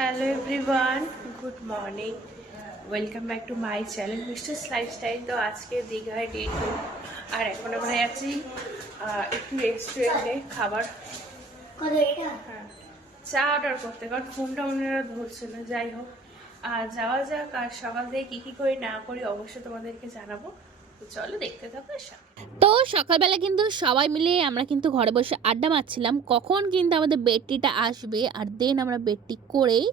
Hello everyone, good morning. Welcome back to my channel misters lifestyle. তো আজকে দীঘায় day 2 আর এখন আমরা যাচ্ছি একটু রেস্টুরেন্টে খাবার হ্যাঁ চা অর্ডার করতে, কারণ ফোনটা ওনারা ধরছে না। যাই হোক, আর যাওয়া যাক। আর সকাল থেকে কী করি না করি অবশ্যই তোমাদেরকে জানাবো। তো চলো দেখতে থাকো। তো সকালবেলা কিন্তু সবাই মিলে আমরা কিন্তু ঘরে বসে আড্ডা মারছিলাম কখন কিন্তু আমাদের বেডটিটা আসবে, আর দেন আমরা বেডটি করেই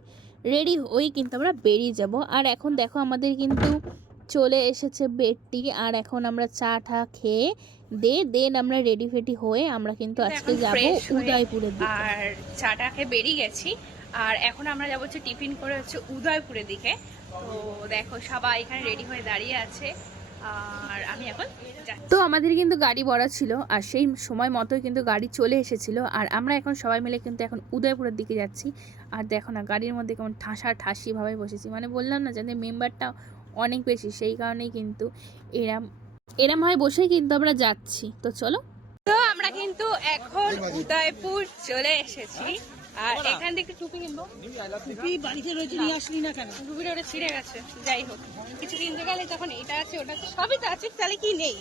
রেডি হয়ে কিন্তু আমরা বেরিয়ে যাব। আর এখন দেখো আমাদের কিন্তু চলে এসেছে বেডটি, আর এখন আমরা চা টা খেয়ে দেন আমরা রেডি ফেডি হয়ে আমরা কিন্তু আজকে যাব উদয়পুরের দিকে। আর চাটা খেয়ে বেরিয়ে গেছি, আর এখন আমরা যাবো হচ্ছে টিফিন করে হচ্ছে উদয়পুরের দিকে। তো দেখো সবাই এখানে রেডি হয়ে দাঁড়িয়ে আছে, আর আমি এখন তো আমাদের কিন্তু গাড়ি ভরা ছিল, আর সেই সময় মতোই কিন্তু গাড়ি চলে এসেছিল। আর আমরা এখন সবাই মিলে কিন্তু এখন উদয়পুরের দিকে যাচ্ছি। আর দেখো না গাড়ির মধ্যে কেমন ঠাসিভাবে বসেছি, মানে বললাম না যাদের মেম্বারটা অনেক বেশি, সেই কারণেই কিন্তু এরম হয় বসেই কিন্তু আমরা যাচ্ছি। তো চলো, তো আমরা কিন্তু এখন উদয়পুর চলে এসেছি। আর এখান থেকে টুপি কিনবো। টুপি বাড়িতে রয়েছে, নিয়ে আসলি না কেন? টুপিটা ওটা ছিঁড়ে গেছে। যাই হোক, কিছু কিনতে গেলে তখন এটা আছে ওটা আছে, সবই তো আছে, তাহলে কি নেই?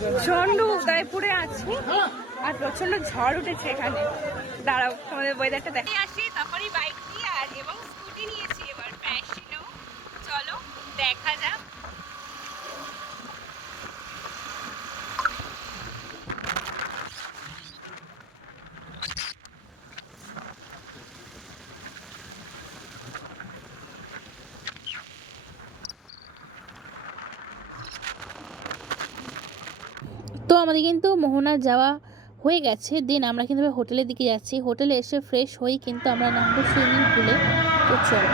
প্রচন্ড উদয়পুরে আছি, আর প্রচন্ড ঝড় উঠেছে এখানে। দাঁড়াও তোমাদের ওয়েদারটা দেখে আসি, তারপরে বাইক নিয়ে আর এবং স্কুটি নিয়েছি এবার প্যাশনও। চলো দেখা যাক। তো আমাদের কিন্তু মোহনা যাওয়া হয়ে গেছে, দেন আমরা কিন্তু হোটেলের দিকে যাচ্ছি। হোটেলে এসে ফ্রেশ হয়ে কিন্তু আমরা নামবো সুইমিং পুলে। তো চলো।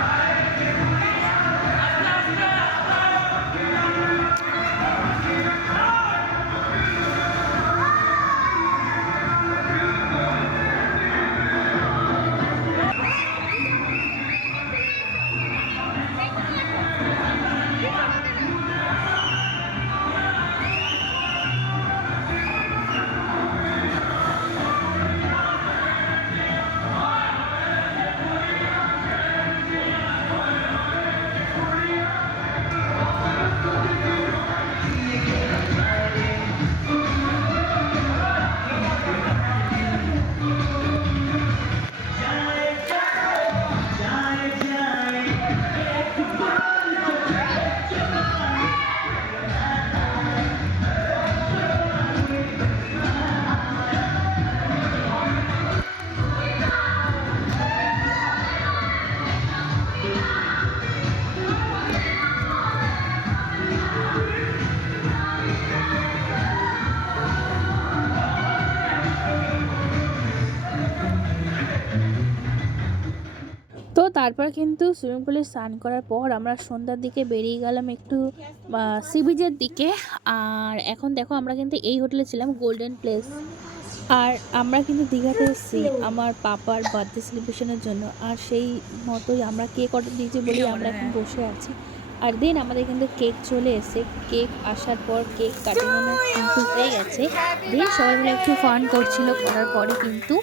তো তারপর কিন্তু সুইমিং পুলে স্নান করার পর আমরা সন্ধ্যার দিকে বেরিয়ে গেলাম একটু সি বিচের দিকে। আর এখন দেখো আমরা কিন্তু এই হোটেলে ছিলাম, গোল্ডেন প্লেস। আর আমরা কিন্তু দীঘাতে এসেছি আমার পাপার বার্থডে সেলিব্রেশনের জন্য, আর সেই মতোই আমরা কেক অর্ডার দিয়েছি বলে আমরা এখন বসে আছি। আর দেন আমাদের কিন্তু কেক চলে এসে, কেক আসার পর কেক কাটিং কিন্তু হয়ে গেছে। দেন সবাই মিলে একটু ফান করছিল, করার পরে কিন্তু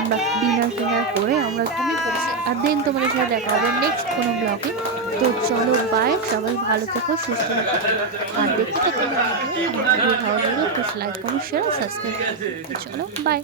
আমরা ডিনার করে আমরা ঘুমিয়ে পড়েছি। আর দেন তোমাদের সাথে দেখা হবে নেক্সট কোনো ব্লগে। তো চলো বাই, সবাই ভালো থেকো, সুস্থ থাকো, আর দেখতে থাকো ভিডিও ভালো লাগলে please like comment share subscribe. চলো বাই।